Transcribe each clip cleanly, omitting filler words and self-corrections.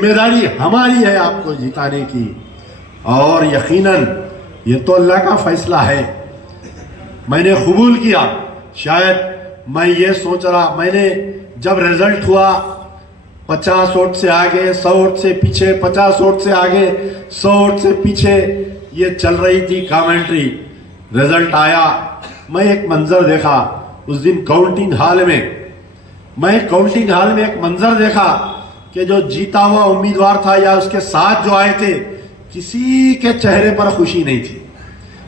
ذمہ داری ہماری ہے آپ کو جتانے کی، اور یقیناً یہ تو اللہ کا فیصلہ ہے۔ میں نے قبول کیا، شاید میں یہ سوچ رہا، میں نے جب رزلٹ ہوا 50 ووٹ سے آگے 100 ووٹ سے پیچھے، 50 ووٹ سے آگے 100 ووٹ سے پیچھے یہ چل رہی تھی کامنٹری، رزلٹ آیا، میں ایک منظر دیکھا اس دن کاؤنٹنگ ہال میں، ایک منظر دیکھا کہ جو جیتا ہوا امیدوار تھا یا اس کے ساتھ جو آئے تھے، کسی کے چہرے پر خوشی نہیں تھی،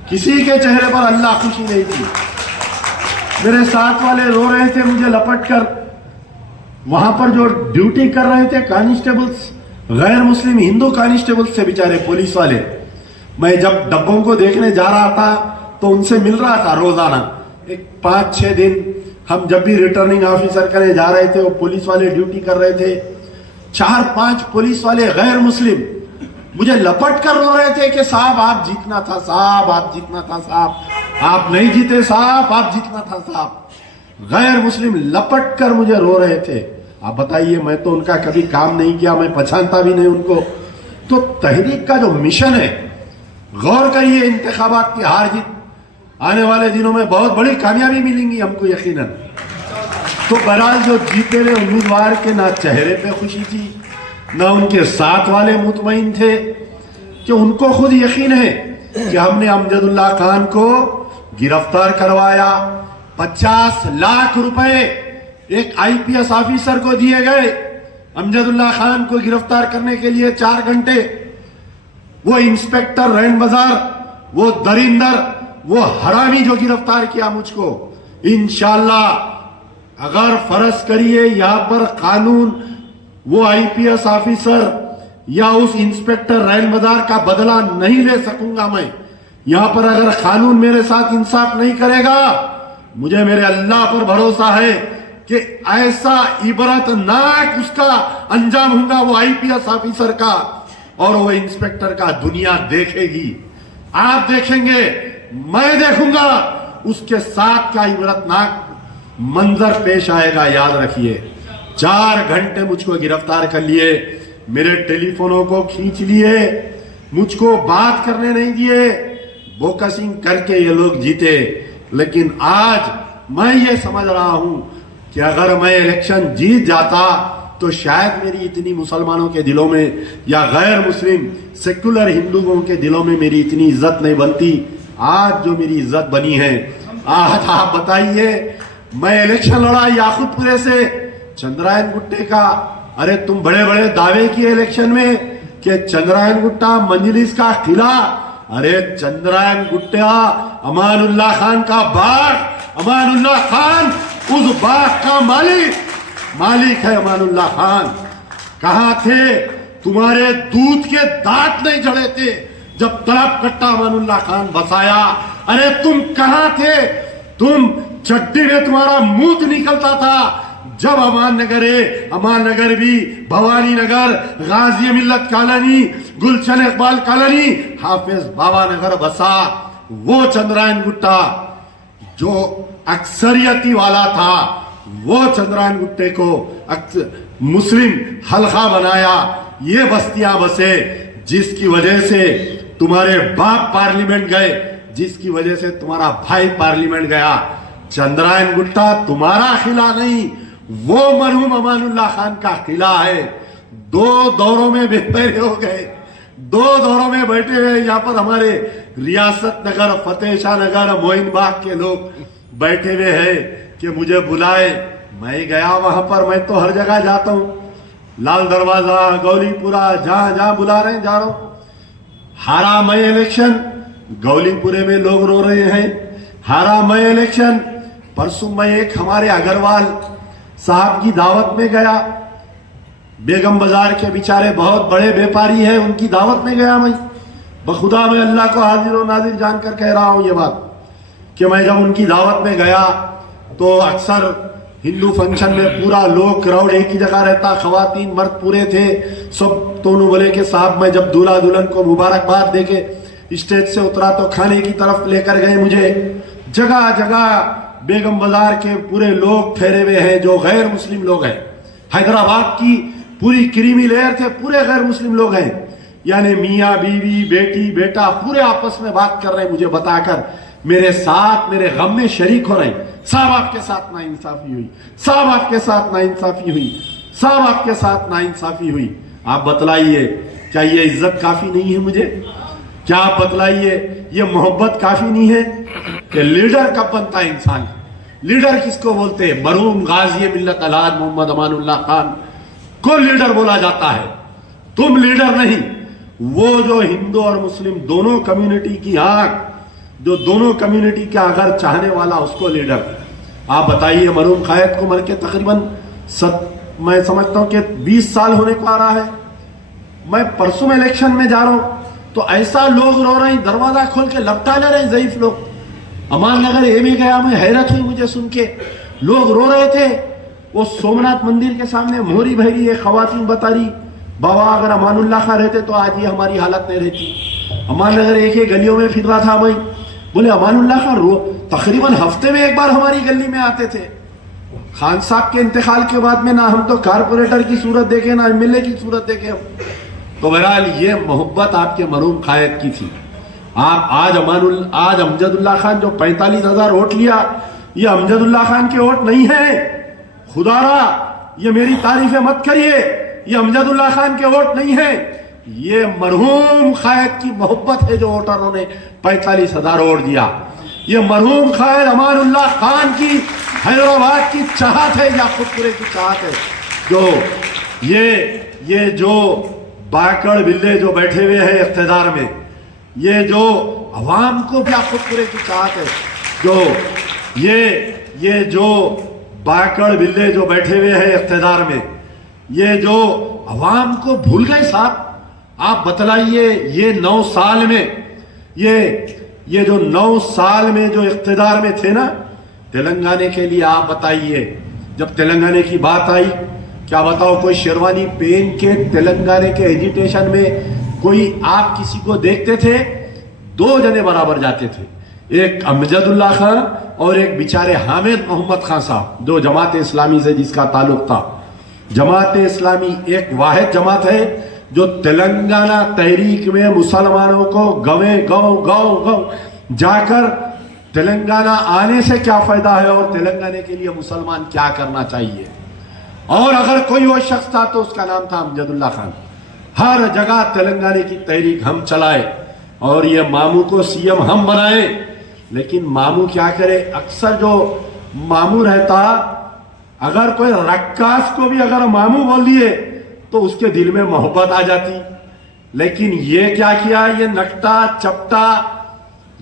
کسی کے چہرے پر اللہ خوشی نہیں تھی۔ میرے ساتھ والے رو رہے تھے مجھے لپٹ کر، وہاں پر جو ڈیوٹی کر رہے تھے کانسٹیبلز، غیر مسلم ہندو کانسٹیبلز تھے بیچارے، پولیس والے۔ میں جب ڈبوں کو دیکھنے جا رہا تھا تو ان سے مل رہا تھا روزانہ، ایک 5-6 دن ہم جب بھی ریٹرننگ آفیسر کرنے جا رہے تھے، وہ پولیس والے ڈیوٹی کر رہے تھے، 4-5 پولیس والے غیر مسلم مجھے لپٹ کر رو رہے تھے کہ صاحب آپ جیتنا تھا، صاحب آپ جیتنا تھا، صاحب آپ نہیں جیتے، صاحب آپ جیتنا تھا، صاحب۔ غیر مسلم لپٹ کر مجھے رو رہے تھے۔ آپ بتائیے، میں تو ان کا کبھی کام نہیں کیا، میں پہچانتا بھی نہیں ان کو۔ تو تحریک کا جو مشن ہے، غور کریے، انتخابات کی ہار جیت آنے والے دنوں میں بہت بڑی کامیابی ملیں گی ہم کو یقیناً۔ تو بہرحال جو جیتے ہوئے امیدوار کے نہ چہرے پہ خوشی تھی، نہ ان کے ساتھ والے مطمئن تھے، کہ ان کو خود یقین ہے کہ ہم نے امجد اللہ خان کو گرفتار کروایا۔ 50 لاکھ روپے ایک IPS آفیسر کو دیے گئے امجد اللہ خان کو گرفتار کرنے کے لیے، 4 گھنٹے۔ وہ انسپیکٹر رین بازار، وہ درندر، وہ حرامی جو گرفتار کیا مجھ کو، انشاءاللہ اگر فرض کریے یہاں پر قانون وہ IPS آفیسر یا اس انسپیکٹر رین بازار کا بدلہ نہیں لے سکوں گا میں، یہاں پر اگر قانون میرے ساتھ انصاف نہیں کرے گا، مجھے میرے اللہ پر بھروسہ ہے کہ ایسا عبرت ناک اس کا انجام ہوگا وہ IPS آفیسر کا اور وہ انسپیکٹر کا، دنیا دیکھے گی، آپ دیکھیں گے، میں دیکھوں گا، اس کے ساتھ کا عبرت ناک منظر پیش آئے گا۔ یاد رکھیے، 4 گھنٹے مجھ کو گرفتار کر لیے، میرے ٹیلی فونوں کو کھینچ لیے، مجھ کو بات کرنے نہیں دیے، بوکسنگ کر کے یہ لوگ جیتے۔ لیکن آج میں یہ سمجھ رہا ہوں کہ اگر میں الیکشن جیت جاتا تو شاید میری اتنی مسلمانوں کے دلوں میں یا غیر مسلم سیکولر ہندوؤں کے دلوں میں میری اتنی عزت نہیں بنتی۔ آج جو میری عزت بنی ہے، آج آپ بتائیے، میں الیکشن لڑا یاقوت پورے سے چندرائن گٹے کا، ارے تم بڑے بڑے دعوے کیے الیکشن میں کہ چندرائن گٹا مجلس کا قلعہ، ارے چندرائن گٹا امان اللہ خان کا باغ، امان اللہ خان اس باغ کا مالک ہے امان اللہ خان۔ کہاں تھے؟ تمہارے دودھ کے دانت نہیں جھڑے تھے جب طلب کٹا امان اللہ خان بسایا۔ ارے تم کہاں تھے؟ تم چڈی میں تمہارا منہ نکلتا تھا جب امان نگر بھی، بھوانی نگر، غازی ملت کالونی، گلشن اقبال کالونی، حافظ بابا نگر بسا۔ وہ چندرائن گٹا جو اکثریتی والا تھا، وہ چندرائن گٹے کو مسلم حلقہ بنایا۔ یہ بستیاں بسے جس کی وجہ سے تمہارے باپ پارلیمنٹ گئے، جس کی وجہ سے تمہارا بھائی پارلیمنٹ گیا۔ چندرائن گٹا تمہارا قلعہ نہیں، وہ مرحوم امان اللہ خان کا قلعہ ہے۔ 2 دوروں میں بیٹھے ہو گئے، 2 دوروں میں بیٹھے ہوئے یہاں پر ہمارے ریاست نگر، فتح شاہ نگر، موئن باغ کے لوگ بیٹھے ہوئے ہیں کہ مجھے بلائے۔ میں گیا وہاں پر، میں تو ہر جگہ جاتا ہوں، لال دروازہ، گولی پورا، جہاں بلا رہے ہیں جا رہا ہوں۔ ہارا میں الیکشن، گولی پورے میں لوگ رو رہے ہیں، ہارا میں الیکشن۔ پرسوں میں ایک ہمارے اگروال صاحب کی دعوت میں گیا، بیگم بازار کے بیچارے بہت بڑے بیپاری ہیں، ان کی دعوت میں گیا میں۔ بخدا میں اللہ کو حاضر و ناظر جان کر کہہ رہا ہوں یہ بات کہ میں جب ان کی دعوت میں گیا تو اکثر ہندو فنکشن میں پورا لوگ کراؤڈ ایک ہی جگہ رہتا، خواتین مرد پورے تھے سب۔ تو انہوں بولے کہ صاحب میں جب دولہا دلہن کو مبارکباد دے کے اسٹیج سے اترا تو کھانے کی طرف لے کر گئے مجھے۔ جگہ جگہ بیگم بازار کے پورے لوگ ٹھہرے ہوئے ہیں جو غیر مسلم لوگ ہیں، حیدرآباد کی पूरी क्रीमी लेयर थे, पूरे गैर मुस्लिम लोग हैं, यानी मियाँ बीवी बेटी बेटा पूरे आपस में बात कर रहे हैं, मुझे बताकर मेरे साथ मेरे गम में शरीक हो रहे हैं। साहब आपके साथ नाइंसाफी हुई, साहब आपके साथ नाइंसाफी हुई, साहब आपके साथ नाइंसाफी हुई। आप बतलाइए क्या ये इज्जत काफी नहीं है मुझे? क्या आप बतलाइए ये मोहब्बत काफी नहीं है कि लीडर कब बनता है इंसान? लीडर किसको बोलते हैं? मरहूम गाजी मिल्लत अलहाज मोहम्मद अमानुल्लाह खान को लीडर बोला जाता है। तुम लीडर नहीं, वो जो हिंदू और मुस्लिम दोनों कम्युनिटी की आंख, जो दोनों कम्युनिटी का अगर चाहने वाला, उसको लीडर। आप बताइए मरहूम कायद को मर के तकरीबन मैं समझता हूं कि 20 साल होने को आ रहा है। मैं परसों में इलेक्शन में जा रहा हूं तो ऐसा लोग रो रहे हैं, दरवाजा खोल के लपटा ले रहे हैं ज़ईफ लोग। अमान नगर ए में गया, मैं हैरत हुई मुझे सुन के, लोग रो रहे थे। वो सोमनाथ मंदिर के सामने मोहरी बहरी है, खवातीन बता रही बाबा अगर अमानुल्लाह खां रहते तो आज ये हमारी हालत नहीं रहती। अमान नगर एक ही गलियों में फिर रहा था, मैं बोले अमानुल्लाह खां तकरीबन हफ्ते में एक बार हमारी गली में आते थे। खान साहब के इंतकाल के बाद में ना हम तो कारपोरेटर की सूरत देखे ना एमएलए की सूरत देखे हम। तो बहरहाल ये मोहब्बत आपके मरहूम कायद की थी। आप आज अमजदुल्लाह खान जो 45,000 वोट लिया, ये अमजदुल्लाह खान के वोट नहीं है। खुदारा ये मेरी तारीफें मत करिए, ये अमजदुल्लाह खान के वोट नहीं है, ये मरहूम कायद की मोहब्बत है जो वोटरों ने 45,000 वोट दिया। ये मरहूम कायद अमानुल्लाह खान की हैदराबाद की चाहत है या खुदपुरे की चाहत है। जो ये जो बाकड़ बिल्ले जो बैठे हुए हैं इख्तिदार में, ये जो अवाम को भी खुदपुरे की चाहत है, जो ये जो बाकड़ बिल्ले जो बैठे हुए हैं इख्तिदार में, ये जो अवाम को भूल गए साहब। आप बतलाइए ये 9 साल में, ये जो 9 साल में जो इख्तिदार में थे ना तेलंगाना के लिए, आप बताइए जब तेलंगाना की बात आई, क्या बताओ कोई शेरवानी पहन के तेलंगाना के एजिटेशन में कोई आप किसी को देखते थे? 2 जने बराबर जाते थे, एक अमजदुल्लाह खान और एक बेचारे हामिद मोहम्मद खान साहब, जो जमात इस्लामी से जिसका ताल्लुक था। जमात इस्लामी एक वाहिद जमात है जो तेलंगाना तहरीक में मुसलमानों को गांव जाकर तेलंगाना आने से क्या फायदा है और तेलंगाना के लिए मुसलमान क्या करना चाहिए, और अगर कोई वो शख्स था तो उसका नाम था अमजदुल्लाह खान। हर जगह तेलंगाना की तहरीक हम चलाए और ये मामू को सीएम हम बनाए। लेकिन मामू क्या करे, अक्सर जो मामू रहता, अगर कोई रक्कास को भी अगर मामू बोल दिए तो उसके दिल में मोहब्बत आ जाती। लेकिन ये क्या किया, ये नकटा चपटा,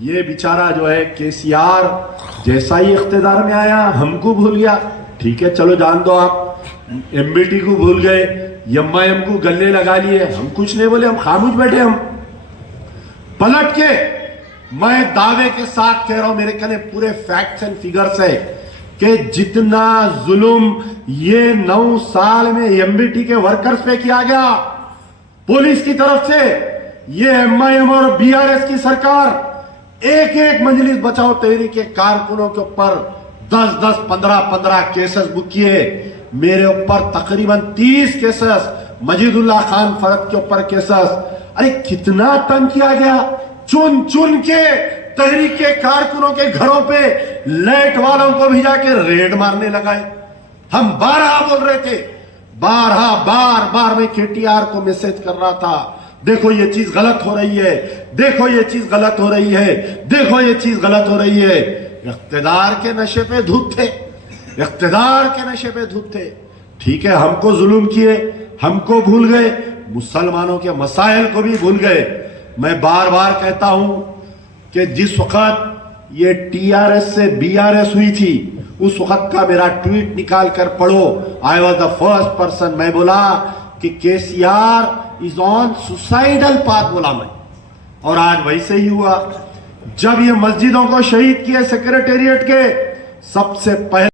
ये बेचारा जो है केसीआर जैसा ही इख्तिदार में आया हमको भूल गया। ठीक है चलो जान दो, आप एमबीटी को भूल गए, एमआईएम को गले लगा लिए, हम कुछ नहीं बोले, हम खामोश बैठे। हम पलट के मैं दावे के साथ कह रहा हूं, मेरे कहने पूरे फैक्ट्स एंड फिगर्स है कि जितना जुल्म ये 9 साल में एमबीटी के वर्कर्स पे किया गया पुलिस की तरफ से, ये एमआईएम और बीआरएस की सरकार एक एक मजलिस बचाओ तहरीक के कारकुनों के ऊपर 10-10, 15-15 केसेस बुक किए। मेरे ऊपर तकरीबन 30 केसेस, मजीदुल्लाह खान फरद के ऊपर केसेस। अरे कितना तंग किया गया, चुन चुन के तहरीक के कारकुनों के घरों पे लाइट वालों को भी जाके रेड मारने लगाए। हम 12 बोल रहे थे, 12 बार मैं केटीआर को मैसेज कर रहा था, देखो ये चीज गलत हो रही है, देखो ये चीज गलत हो रही है, देखो ये चीज गलत हो रही है। इख्तिदार के नशे पे धूत थे, इख्तिदार के नशे पे धूत थे। ठीक है हमको जुल्म किए, हमको भूल गए, मुसलमानों के मसाइल को भी भूल गए। मैं बार बार कहता हूं कि जिस वक्त ये टीआरएस से बीआरएस हुई थी उस वक्त का मेरा ट्वीट निकाल कर पढ़ो। I was the first person, मैं बोला कि KCR is on suicidal path, बोला मैं, और आज वैसे ही हुआ। जब ये मस्जिदों को शहीद किए सेक्रेटेरिएट के, सबसे पहले